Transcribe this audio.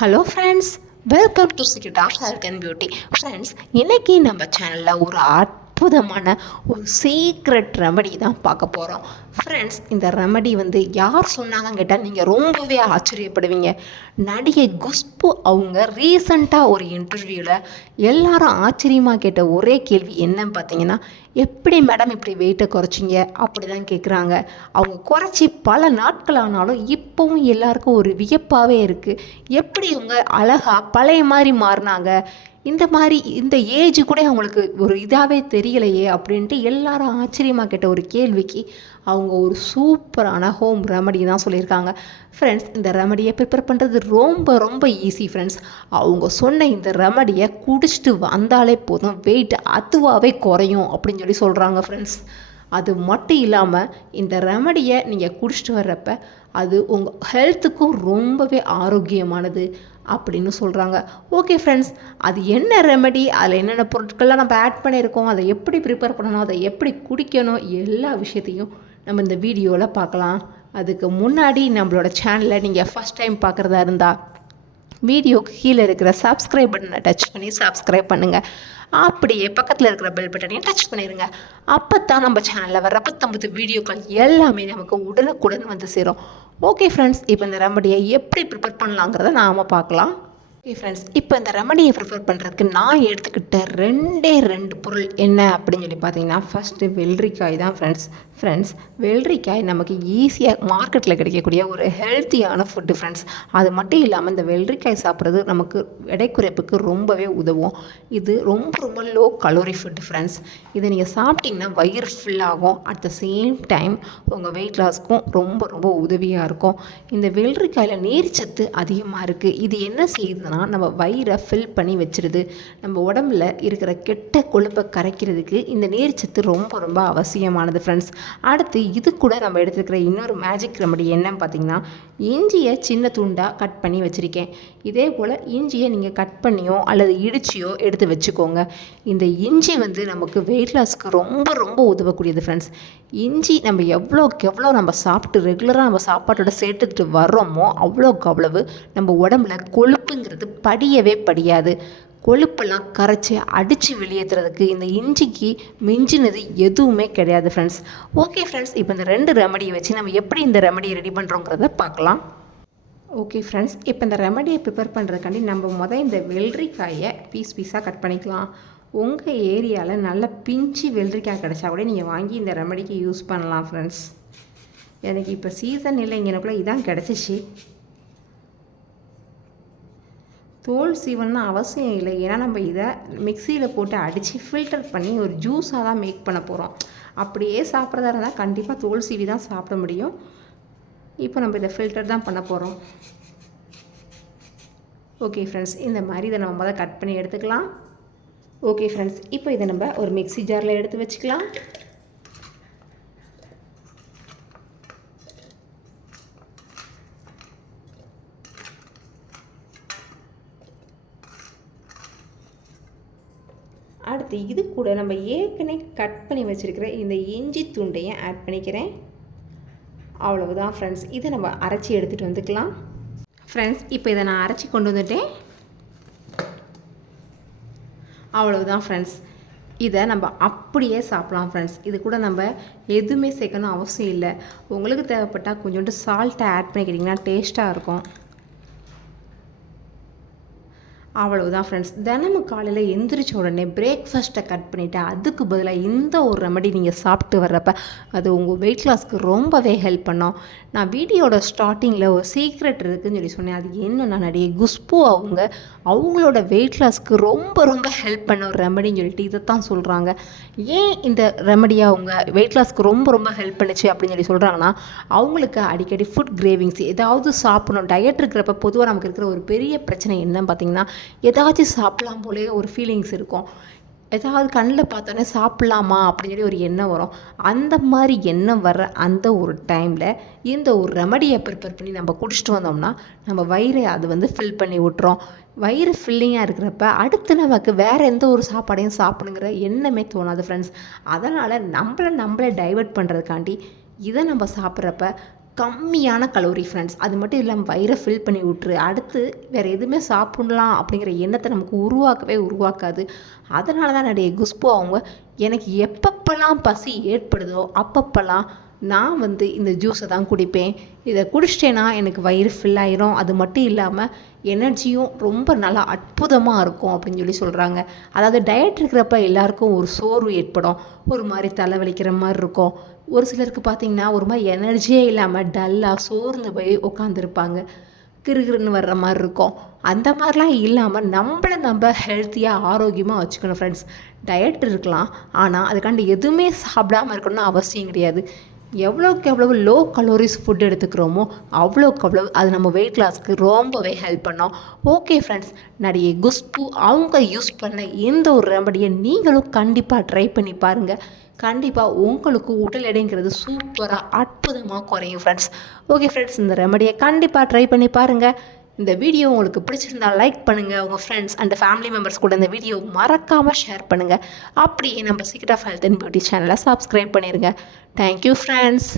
Hello friends welcome to secret of health and beauty friends இன்றைக்கி நம்ம சேனலில் ஒரு ஆர்ட் அற்புதமான ஒரு சீக்ரெட் ரெமடி தான் பார்க்க போகிறோம் ஃப்ரெண்ட்ஸ் இந்த ரெமடி வந்து யார் சொன்னாங்கன்னு கேட்டால் நீங்கள் ரொம்பவே ஆச்சரியப்படுவீங்க. நடிகை குஷ்பு அவங்க ரீசண்டாக ஒரு இன்டர்வியூவில் எல்லாரும் ஆச்சரியமாக கேட்ட ஒரே கேள்வி என்னன்னு பார்த்தீங்கன்னா எப்படி மேடம் இப்படி வெயிட்டை குறைச்சிங்க? அப்படி தான் கேட்குறாங்க அவங்க குறைச்சி பல நாட்கள் ஆனாலும் இப்போவும் எல்லாருக்கும் ஒரு வியப்பாகவே இருக்குது எப்படி இவங்க அழகாக பழைய மாதிரி மாறினாங்க? இந்த மாதிரி இந்த ஏஜ் கூட அவங்களுக்கு ஒரு இதாகவே தெரியலையே அப்படின்ட்டு எல்லாரும் ஆச்சரியமாக கேட்ட ஒரு கேள்விக்கு அவங்க ஒரு சூப்பரான ஹோம் ரெமடி தான் சொல்லியிருக்காங்க. ஃப்ரெண்ட்ஸ் இந்த ரெமடியை ப்ரிப்பேர் பண்ணுறது ரொம்ப ரொம்ப ஈஸி ஃப்ரெண்ட்ஸ் அவங்க சொன்ன இந்த ரெமடியை குடிச்சிட்டு வந்தாலே போதும். வெயிட் அதுவாகவே குறையும் அப்படின்னு சொல்லி சொல்கிறாங்க ஃப்ரெண்ட்ஸ் அது மட்டும் இல்லாமல் இந்த ரெமடியை நீங்கள் குடிச்சிட்டு வர்றப்ப அது உங்கள் ஹெல்த்துக்கும் ரொம்பவே ஆரோக்கியமானது அப்படின்னு சொல்கிறாங்க ஓகே ஃப்ரெண்ட்ஸ் அது என்ன ரெமெடி அதில் என்னென்ன பொருட்கள்லாம் நம்ம ஆட் பண்ணியிருக்கோம்? அதை எப்படி ப்ரிப்பேர் பண்ணணும்? அதை எப்படி குடிக்கணும்? எல்லா விஷயத்தையும் நம்ம இந்த வீடியோவில் பார்க்கலாம். அதுக்கு முன்னாடி நம்மளோட சேனலை நீங்கள் ஃபஸ்ட் டைம் பார்க்குறதா இருந்தால் வீடியோக்கு கீழே இருக்கிற சப்ஸ்கிரைப் பட்டனை டச் பண்ணி சப்ஸ்கிரைப் பண்ணுங்கள் அப்படியே பக்கத்தில் இருக்கிற பெல் பட்டனையும் டச் பண்ணிடுங்க அப்போ தான் நம்ம சேனலில் வர பத்தொம்பது வீடியோக்கள் எல்லாமே நமக்கு உடனுக்குடன் வந்து சேரும். ஓகே ஃப்ரெண்ட்ஸ் இப்போ இந்த ரெமடியை எப்படி ப்ரிப்பேர் பண்ணலாங்கிறத நாம் பார்க்கலாம். ஓகே ஃப்ரெண்ட்ஸ் இப்போ இந்த ரெமடியை ப்ரிப்பேர் பண்ணுறதுக்கு நான் எடுத்துக்கிட்ட ரெண்டே ரெண்டு பொருள் என்ன அப்படின்னு சொல்லி பார்த்தீங்கன்னா ஃபஸ்ட்டு வெள்ளரிக்காய் தான் ஃப்ரெண்ட்ஸ் ஃப்ரெண்ட்ஸ் வெள்ளரிக்காய் நமக்கு ஈஸியாக மார்க்கெட்டில் கிடைக்கக்கூடிய ஒரு ஹெல்த்தியான ஃபுட்டு ஃப்ரெண்ட்ஸ் அது மட்டும் இல்லாமல் இந்த வெள்ளரிக்காய் சாப்பிட்றது நமக்கு எடை குறைப்புக்கு ரொம்பவே உதவும். இது ரொம்ப ரொம்ப லோ கலோரி ஃபுட்டு ஃப்ரெண்ட்ஸ் இதை நீங்கள் சாப்பிட்டிங்கன்னா வயிறு ஃபுல்லாகும் அட் த சேம் டைம் உங்கள் வெயிட் லாஸ்க்கும் ரொம்ப ரொம்ப உதவியாக இருக்கும். இந்த வெள்ளரிக்காயில் நீர்ச்சத்து அதிகமாக இருக்குது இது என்ன செய்யுது செய்யுதுன்னா நம்ம வயிறை ஃபில் பண்ணி வச்சிருது. நம்ம உடம்புல இருக்கிற கெட்ட கொழுப்பை கரைக்கிறதுக்கு இந்த நீர்ச்சத்து ரொம்ப ரொம்ப அவசியமானது ஃப்ரெண்ட்ஸ் அடுத்து இது கூட நம்ம எடுத்துருக்கிற இன்னொரு மேஜிக் ரெமடி என்னன்னு பார்த்தீங்கன்னா இஞ்சியை சின்ன துண்டாக கட் பண்ணி வச்சுருக்கேன். இதே போல் இஞ்சியை நீங்கள் கட் பண்ணியோ அல்லது இடிச்சியோ எடுத்து வச்சுக்கோங்க. இந்த இஞ்சி வந்து நமக்கு வெயிட் லாஸ்க்கு ரொம்ப ரொம்ப உதவக்கூடியது ஃப்ரெண்ட்ஸ் இஞ்சி நம்ம எவ்வளோக்கு எவ்வளோ நம்ம சாப்பிட்டு ரெகுலராக நம்ம சாப்பாட்டோட சேர்த்துட்டு வர்றோமோ அவ்வளோக்கு அவ்வளவு நம்ம உடம்புல கொழுப்புங்கிறது படியவே படியாது. கொழுப்பெல்லாம் கரைச்சி அடித்து வெளியேற்றுறதுக்கு இந்த இஞ்சிக்கு மிஞ்சினது எதுவுமே கிடையாது ஃப்ரெண்ட்ஸ் ஓகே ஃப்ரெண்ட்ஸ் இப்போ இந்த ரெண்டு ரெமடியை வச்சு நம்ம எப்படி இந்த ரெமடியை ரெடி பண்ணுறோங்கிறத பார்க்கலாம். ஓகே ஃப்ரெண்ட்ஸ் இப்போ இந்த ரெமடியை ப்ரிப்பேர் பண்ணுறதுக்காண்டி நம்ம முதல் இந்த வெள்ளரிக்காயை பீஸ் பீஸாக கட் பண்ணிக்கலாம். உங்கள் ஏரியாவில் நல்ல பிஞ்சு வெள்ளரிக்காய் கிடச்சா கூட நீங்கள் வாங்கி இந்த ரெமடிக்கு யூஸ் பண்ணலாம் ஃப்ரெண்ட்ஸ் எனக்கு இப்போ சீசன் இல்லை இங்கனக்குள்ளே இதான் கிடச்சிச்சு. தோல் சீவன்னு அவசியம் இல்லை. ஏன்னா நம்ம இதை மிக்சியில் போட்டு அடித்து ஃபில்டர் பண்ணி ஒரு ஜூஸாக தான் மேக் பண்ண போகிறோம் அப்படியே சாப்பிட்றதா இருந்தால் கண்டிப்பாக தோல் சீவி தான் சாப்பிட முடியும். இப்போ நம்ம இதை ஃபில்டர் தான் பண்ண போகிறோம் ஓகே ஃப்ரெண்ட்ஸ் இந்த மாதிரி இதை நம்ம முதல்ல கட் பண்ணி எடுத்துக்கலாம். ஓகே ஃப்ரெண்ட்ஸ் இப்போ இதை நம்ம ஒரு மிக்ஸி ஜாரில் எடுத்து வச்சுக்கலாம். அடுத்து இது கூட நம்ம ஏற்கனவே கட் பண்ணி வச்சுருக்கிற இந்த இஞ்சி துண்டையும் ஆட் பண்ணிக்கிறேன். அவ்வளவுதான் ஃப்ரெண்ட்ஸ் இதை நம்ம அரைச்சி எடுத்துகிட்டு வந்துக்கலாம். ஃப்ரெண்ட்ஸ் இப்போ இதை நான் அரைச்சி கொண்டு வந்துட்டேன். அவ்வளவுதான் ஃப்ரெண்ட்ஸ் இதை நம்ம அப்படியே சாப்பிட்லாம் ஃப்ரெண்ட்ஸ் இது கூட நம்ம எதுவுமே சேர்க்கணும் அவசியம் இல்லை. உங்களுக்கு தேவைப்பட்டால் கொஞ்சோண்டு சால்ட்டை ஆட் பண்ணிக்கிட்டிங்கன்னா டேஸ்ட்டாக இருக்கும். அவ்வளவுதான் ஃப்ரெண்ட்ஸ் தினமும் காலையில் எந்திரிச்ச உடனே பிரேக்ஃபாஸ்ட்டை கட் பண்ணிவிட்டு அதுக்கு பதிலாக இந்த ஒரு ரெமடி நீங்கள் சாப்பிட்டு வர்றப்ப அது உங்கள் வெயிட் லாஸ்க்கு ரொம்பவே ஹெல்ப் பண்ணோம். நான் வீடியோட ஸ்டார்டிங்கில் ஒரு சீக்ரெட் இருக்குதுன்னு சொல்லி சொன்னேன். அது என்னென்னா நடிகை குஸ்பு அவங்க அவங்களோட வெயிட் லாஸ்க்கு ரொம்ப ரொம்ப ஹெல்ப் பண்ண ஒரு ரெமடின்னு சொல்லிட்டு இதை தான் சொல்கிறாங்க ஏன் இந்த ரெமடியாக அவங்க வெயிட் லாஸ்க்கு ரொம்ப ரொம்ப ஹெல்ப் பண்ணுச்சு அப்படின்னு சொல்லி சொல்கிறாங்கன்னா அவங்களுக்கு அடிக்கடி ஃபுட் கிரேவிங்ஸ் ஏதாவது சாப்பிடணும். டயட் இருக்கிறப்ப பொதுவாக நமக்கு இருக்கிற ஒரு பெரிய பிரச்சனை என்னன்னு பார்த்தீங்கன்னா ஏதாச்சும் சாப்பிடலாம் போலே ஒரு ஃபீலிங்ஸ் இருக்கும். ஏதாவது கண்ணில் பார்த்தோன்னே சாப்பிட்லாமா? அப்படின்னு சொல்லி ஒரு எண்ணம் வரும். அந்த மாதிரி எண்ணம் வர்ற அந்த ஒரு டைமில் இந்த ஒரு ரெமடியை ப்ரிப்பேர் பண்ணி நம்ம குடிச்சிட்டு வந்தோம்னா நம்ம வயிறை அது வந்து ஃபில் பண்ணி விட்டுறோம் வயிறு ஃபில்லிங்காக இருக்கிறப்ப அடுத்து நமக்கு வேறு எந்த ஒரு சாப்பாடையும் சாப்பிடுங்கிற எண்ணமே தோணாது ஃப்ரெண்ட்ஸ் அதனால் நம்மளை நம்மளை டைவர்ட் பண்ணுறதுக்காண்டி இதை நம்ம சாப்பிட்றப்ப கம்மியான கலோரி ஃப்ரெண்ட்ஸ் அது மட்டும் இல்லாமல் வயிறை ஃபில் பண்ணி விட்டுரு. அடுத்து வேறு எதுவுமே சாப்பிடலாம் அப்படிங்கிற எண்ணத்தை நமக்கு உருவாக்கவே உருவாக்காது. அதனால தான் நிறைய குஸ்பு அவங்க எனக்கு எப்பப்பெல்லாம் பசி ஏற்படுதோ அப்பப்பெல்லாம் நான் வந்து இந்த ஜூஸை தான் குடிப்பேன். இதை குடிச்சிட்டேன்னா எனக்கு வயிறு ஃபில் ஆயிரும். அது மட்டும் இல்லாமல் எனர்ஜியும் ரொம்ப நல்லா அற்புதமாக இருக்கும் அப்படின்னு சொல்லி சொல்கிறாங்க அதாவது டயட் இருக்கிறப்ப எல்லாருக்கும் ஒரு சோர்வு ஏற்படும். ஒரு மாதிரி தலைவலிக்கிற மாதிரி இருக்கும். ஒரு சிலருக்கு பார்த்திங்கன்னா ஒரு மாதிரி எனர்ஜியே இல்லாமல் டல்லாக சோர்ந்து போய் உட்காந்துருப்பாங்க கிருகிருன்னு வர்ற மாதிரி இருக்கும். அந்த மாதிரிலாம் இல்லாமல் நம்மளை நம்ம ஹெல்த்தியாக ஆரோக்கியமாக வச்சுக்கணும் ஃப்ரெண்ட்ஸ் டயட் இருக்கலாம். ஆனால் அதுக்காண்டி எதுவுமே சாப்பிடாம இருக்கணும்னு அவசியம் கிடையாது. எவ்வளோக்கு எவ்வளவு லோ கலோரிஸ் ஃபுட் எடுத்துக்கிறோமோ அவ்வளோக்கு அவ்வளோ அது நம்ம வெயிட் லாஸ்க்கு ரொம்பவே ஹெல்ப் பண்ணோம். ஓகே ஃப்ரெண்ட்ஸ் நடிகை குஸ்பு அவங்க யூஸ் பண்ண எந்த ஒரு ரெமடியை நீங்களும் கண்டிப்பாக ட்ரை பண்ணி பாருங்கள் கண்டிப்பாக உங்களுக்கு உடல் எடைங்கிறது சூப்பராக அற்புதமாக குறையும் ஃப்ரெண்ட்ஸ் ஓகே ஃப்ரெண்ட்ஸ் இந்த ரெமடியை கண்டிப்பாக ட்ரை பண்ணி பாருங்கள் இந்த வீடியோ உங்களுக்கு பிடிச்சிருந்தா லைக் பண்ணுங்கள் உங்கள் ஃப்ரெண்ட்ஸ் அண்ட் ஃபேமிலி மெம்பர்ஸ் கூட இந்த வீடியோ மறக்காமல் ஷேர் பண்ணுங்கள் அப்படியே நம்ம secret of health and beauty சேனலை சப்ஸ்கிரைப் பண்ணிடுங்க தேங்க்யூ ஃப்ரெண்ட்ஸ்